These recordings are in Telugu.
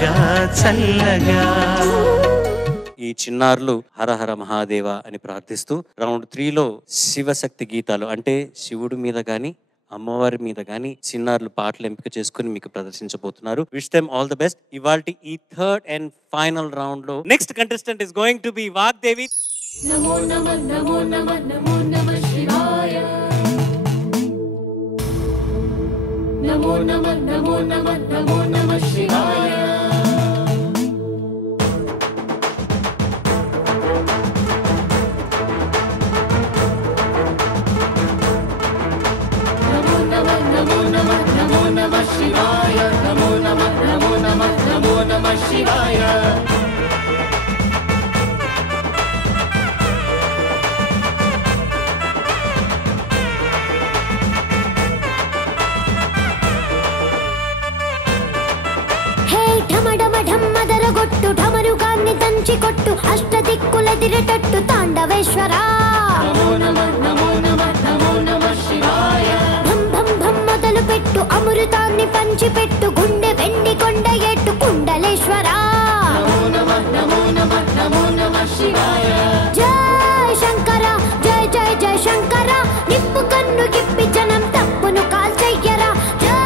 చల్లగా చల్లగా. ఈ చిన్నారులు హర హర మహాదేవ అని ప్రార్థిస్తూ రౌండ్ 3లో శివశక్తి గీతాలు అంటే శివుడి మీద కానీ అమ్మవారి మీద కానీ చిన్నారులు పాటలు ఎంపిక చేసుకుని మీకు ప్రదర్శించబోతున్నారు. Wish them all the best. ఇవాల్టి ఈ థర్డ్ అండ్ ఫైనల్ రౌండ్ లో next contestant is going to be Vagdevi. నమో నమః నమో నమః నమో నమః శివాయ. నమో నమః నమో నమః నమో నమః శివాయ. నమో నమః నమో నమః నమో నమః శివాయ. నమో నమః నమో నమః నమో నమః శివాయ. ఢమడమఢమ్మదరగొట్టు ఢమరుగాన్ని దంచి కొట్టు అష్టదిక్కులెదిరేటట్టు తాండవేశ్వరా. నమో నమః నమో నమః నమో నమః శివాయ. భం భం భం మొదలు పెట్టు అమృతాన్ని పంచిపెట్టు గుండె వెండి కొండ ఎట్టు కుండలేశ్వరా. నమో నమః నమో నమః నమో నమః శివాయ. జయ శంకర జయ జయ జయ శంకర నిప్పు కన్ను గిప్పి జనం తప్పును కాల్చెయ్యరా. జయ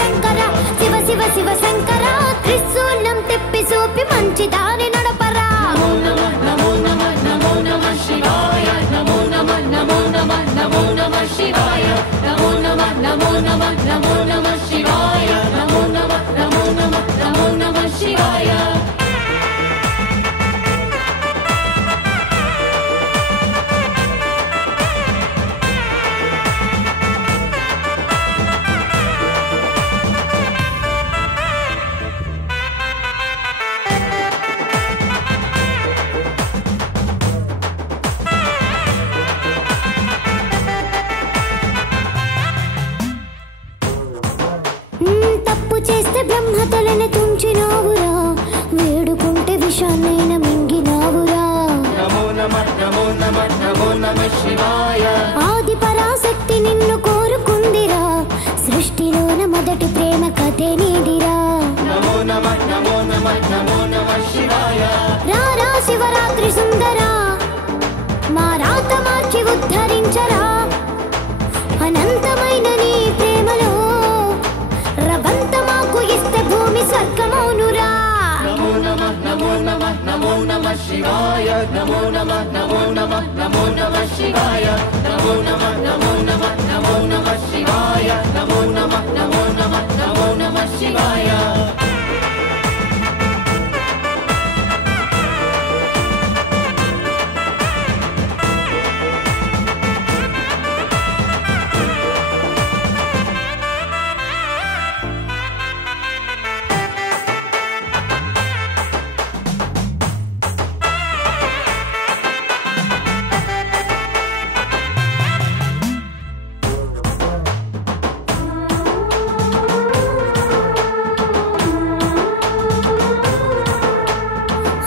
శంకర శివ శివ శివ శంకర త్రిశూలం తిప్పి చూపి మంచి దారి నడపరా. నమో నమః నమో నమః నమో నమః శివాయ. నమో నమః నమో నమః నమో నమః శివాయ. నమో నమః నమో నమః నమో నమః శివాయ. నమో నమః నమో నమః నమో నమః శివాయ. తప్పు చేస్తే బ్రహ్మతలని తుంచినావురా, వేడుకుంటే విషాన్నైన మింగినావురా. నమో నమః నమో నమః నమో నమః శివాయ. ఆది పరాశక్తి నిన్ను కోరుకుందిరా, సృష్టిలోన మొదటి ప్రేమ కథే నీదిరా. నమో నమః నమో నమః నమో నమః శివాయ. రారా శివరాత్రి సుందరా, మా రాత మార్చి ఉద్ధరించరా. అనంతమైన నీ ప్రేమలో రవంత మాకు ఇస్తే భూమి స్వర్గమౌనురా. నమో నమః నమో నమః నమో నమః శివాయ. నమో నమః నమో నమః నమో నమః శివాయ. నమో నమః నమో నమః నమో నమః శివాయ. నమో నమః నమో నమః నమో నమః శివాయ.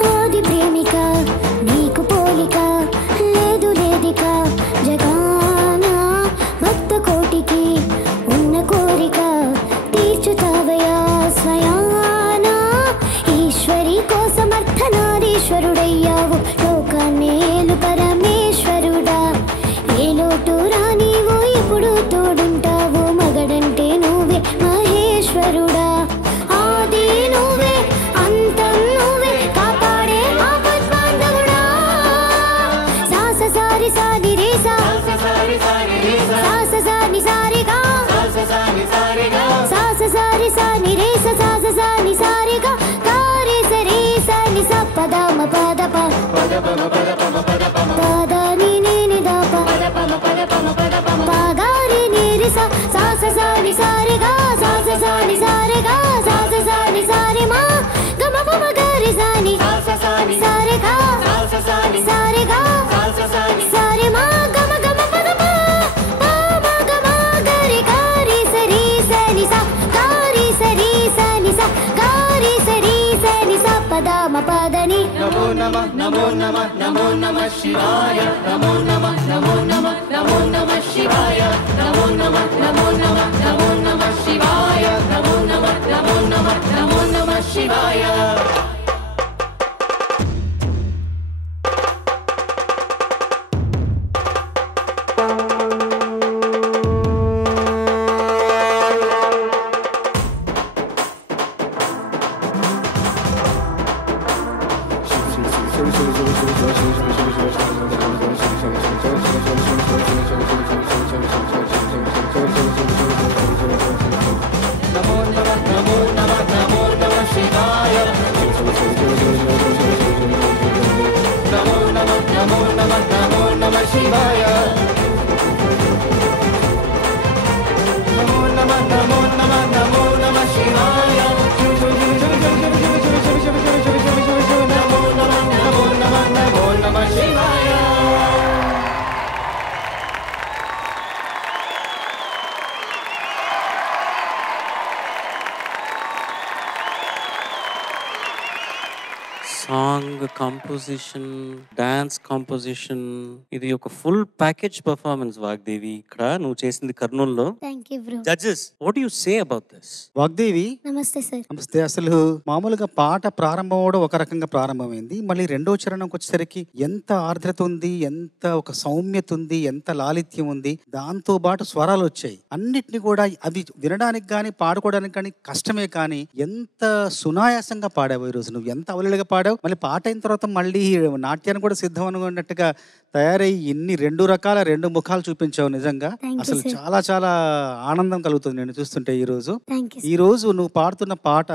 ఆది ప్రేమిక నీకు పోలిక లేదు లేదిక జగాన భక్త కోటికి ఉన్న కోరిక తీర్చుతావయా స్వయాన. ఈశ్వరి కోసమర్థనారీశ్వరుడయ్యావు లోకాన్నేలు పరమేశ్వరుడా. ఏ లోటు రానివు ఇప్పుడు తోడుంటావు మగడంటే నువ్వే మహేశ్వరుడా. ఆది నువ్వే అంతం నువ్వే కాపాడే ఆపద్బాంధవుడా. సాస సారి సాని రే సా సాస సాని సారిగా సాస సారి సాని రే సా సాస సాని సారిగా కారే సరే సాని స పదమ పద ప పద ని ని ని ద ప పగారి ని రి స సాస సాని సారిగా సాస సాని సారిగా సాస సాని సారి మా గమ పమ గారి సాని సారిగా సారిగా సారి మా గమ గమ పద ప మా గమ గారి గారి సరి సని స గారి సరి సని స గారి సరి సని స పద మ పదని. నమో నమః నమో నమః నమో నమః శివాయ నమో నమః నమో నమః నమో నమః శివాయ నమో నమః నమో నమః నమో నమః శివాయ నమో నమః నమో నమః నమో నమః శివాయ సాంగ్ కాంపోజిషన్, డాన్స్ కాంపోజిషన్, ఇది ఒక ఫుల్ ప్యాకేజ్ పర్ఫార్మెన్స్ వాగ్దేవి. ఇక్కడ నువ్వు చేసింది కర్నూలులో. Thank you bro. Judges, what you say about this? Vagdevi నమస్తే సార్. నమస్తే. అసలు మామూలుగా పాట ప్రారంభం కూడా ఒక రకంగా ప్రారంభమైంది, మళ్ళీ రెండో చరణంకి వచ్చేసరికి ఎంత ఆర్ద్రత ఉంది, ఎంత ఒక సౌమ్యత ఉంది, ఎంత లాలిత్యం ఉంది, దాంతో పాటు స్వరాలు వచ్చాయి. అన్నిటిని కూడా అవి వినడానికి కానీ పాడుకోవడానికి కానీ కష్టమే, కానీ ఎంత సునాయాసంగా పాడావు ఈరోజు. నువ్వు ఎంత అవలీలగా పాడావు. మళ్ళీ పాట అయిన తర్వాత మళ్ళీ నాట్యాన్ని కూడా సిద్ధం అనుకున్నట్టుగా తయారై ఇన్ని రెండు రకాల రెండు ముఖాలు చూపించావు. నిజంగా అసలు చాలా చాలా ఆనందం కలుగుతుంది నేను చూస్తుంటే. ఈ రోజు నువ్వు పాడుతున్న పాట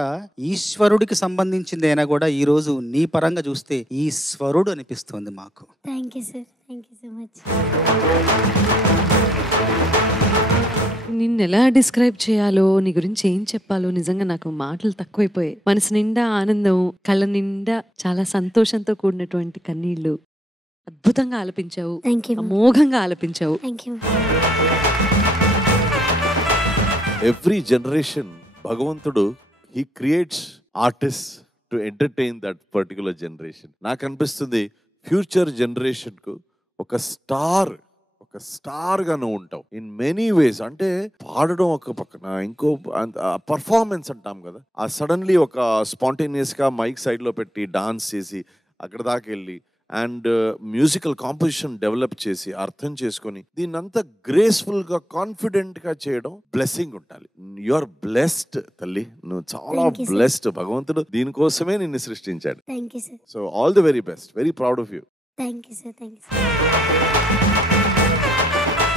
ఈశ్వరుడికి సంబంధించింది అయినా కూడా ఈ రోజు నీ పరంగా చూస్తే ఈశ్వరుడు అనిపిస్తుంది మాకు. Thank you sir. Thank you so much. నిన్ను ఎలా డిస్క్రైబ్ చేయాలో, నీ గురించి ఏం చెప్పాలో నిజంగా నాకు మాటలు తక్కువైపోయాయి. మనసు నిండా ఆనందం, కళ్ళ నిండా చాలా సంతోషంతో కూడినటువంటి కన్నీళ్లు. అద్భుతంగా ఆలపించావు, అమోఘంగా ఆలపించావు. ఎవ్రీ జనరేషన్ భగవంతుడు he creates artist to entertain that particular generation. నాకు అనిపిస్తుంది ఫ్యూచర్ జనరేషన్ కు ఒక స్టార్ గా నువ్వు ఉంటావు ఇన్ మెనీ వేస్. అంటే పాడడం ఒక పక్కన, ఇంకో పర్ఫార్మెన్స్ అంటాం కదా, ఆ సడన్లీ ఒక స్పాంటేనియస్ గా మైక్ సైడ్ లో పెట్టి డాన్స్ చేసి అక్కడ దాకా వెళ్ళి అండ్ మ్యూజికల్ కాంపోజిషన్ డెవలప్ చేసి అర్థం చేసుకొని దీన్నంతా గ్రేస్ఫుల్ గా కాన్ఫిడెంట్ గా చేయడం బ్లెస్సింగ్ ఉండాలి. యు ఆర్ బ్లెస్డ్ తల్లి, నువ్వు చాలా బ్లెస్డ్. భగవంతుడు దీనికోసమే నిన్ను సృష్టించాడు. So all the very best, very proud of you. Thank you sir.